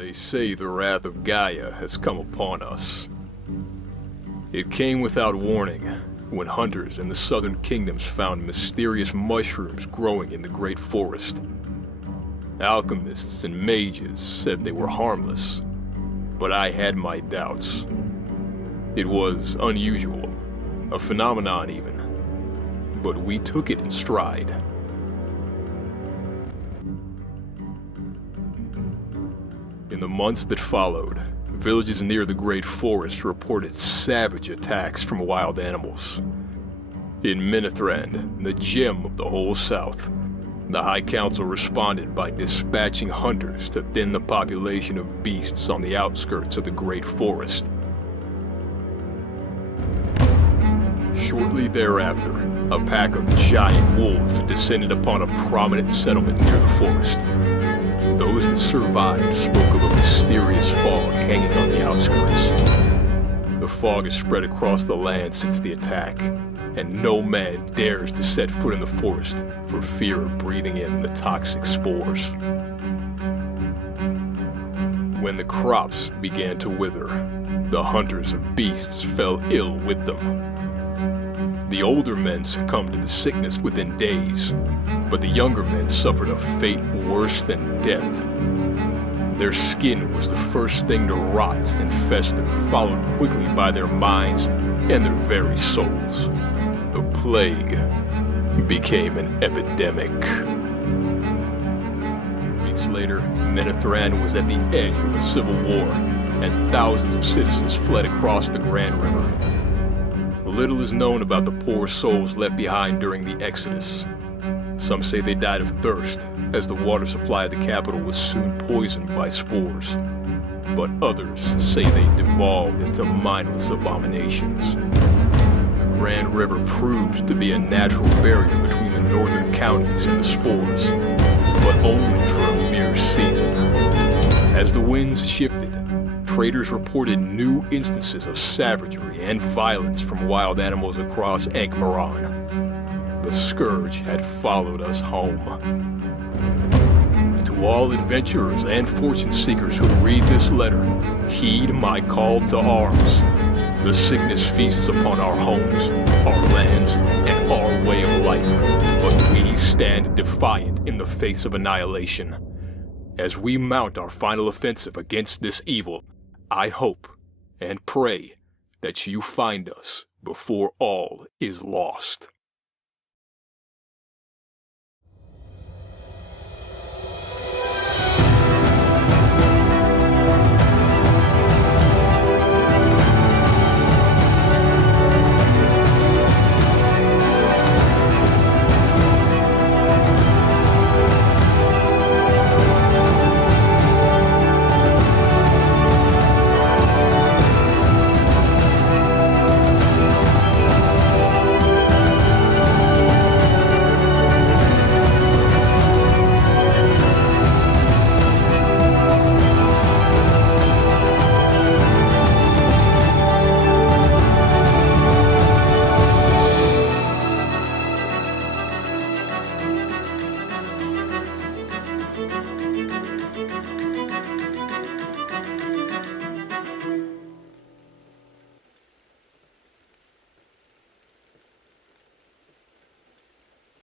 They say the wrath of Gaia has come upon us. It came without warning when hunters in the southern kingdoms found mysterious mushrooms growing in the great forest. Alchemists and mages said they were harmless, but I had my doubts. It was unusual, a phenomenon even, but we took it in stride. In the months that followed, villages near the Great Forest reported savage attacks from wild animals. In Minothrand, the gem of the whole South, the High Council responded by dispatching hunters to thin the population of beasts on the outskirts of the Great Forest. Shortly thereafter, a pack of giant wolves descended upon a prominent settlement near the forest. Those that survived spoke of a mysterious fog hanging on the outskirts. The fog has spread across the land since the attack, and no man dares to set foot in the forest for fear of breathing in the toxic spores. When the crops began to wither, the hunters of beasts fell ill with them. The older men succumbed to the sickness within days, but the younger men suffered a fate worse than death. Their skin was the first thing to rot and fester, followed quickly by their minds and their very souls. The plague became an epidemic. Weeks later, Minothrand was at the edge of a civil war, and thousands of citizens fled across the Grand River. Little is known about the poor souls left behind during the Exodus. Some say they died of thirst, as the water supply of the capital was soon poisoned by spores. But others say they devolved into mindless abominations. The Grand River proved to be a natural barrier between the northern counties and the spores, but only for a mere season. As the winds shifted, traders reported new instances of savagery and violence from wild animals across Ankh-Maran. The scourge had followed us home. To all adventurers and fortune seekers who read this letter, heed my call to arms. The sickness feasts upon our homes, our lands, and our way of life, but we stand defiant in the face of annihilation. As we mount our final offensive against this evil, I hope and pray that you find us before all is lost.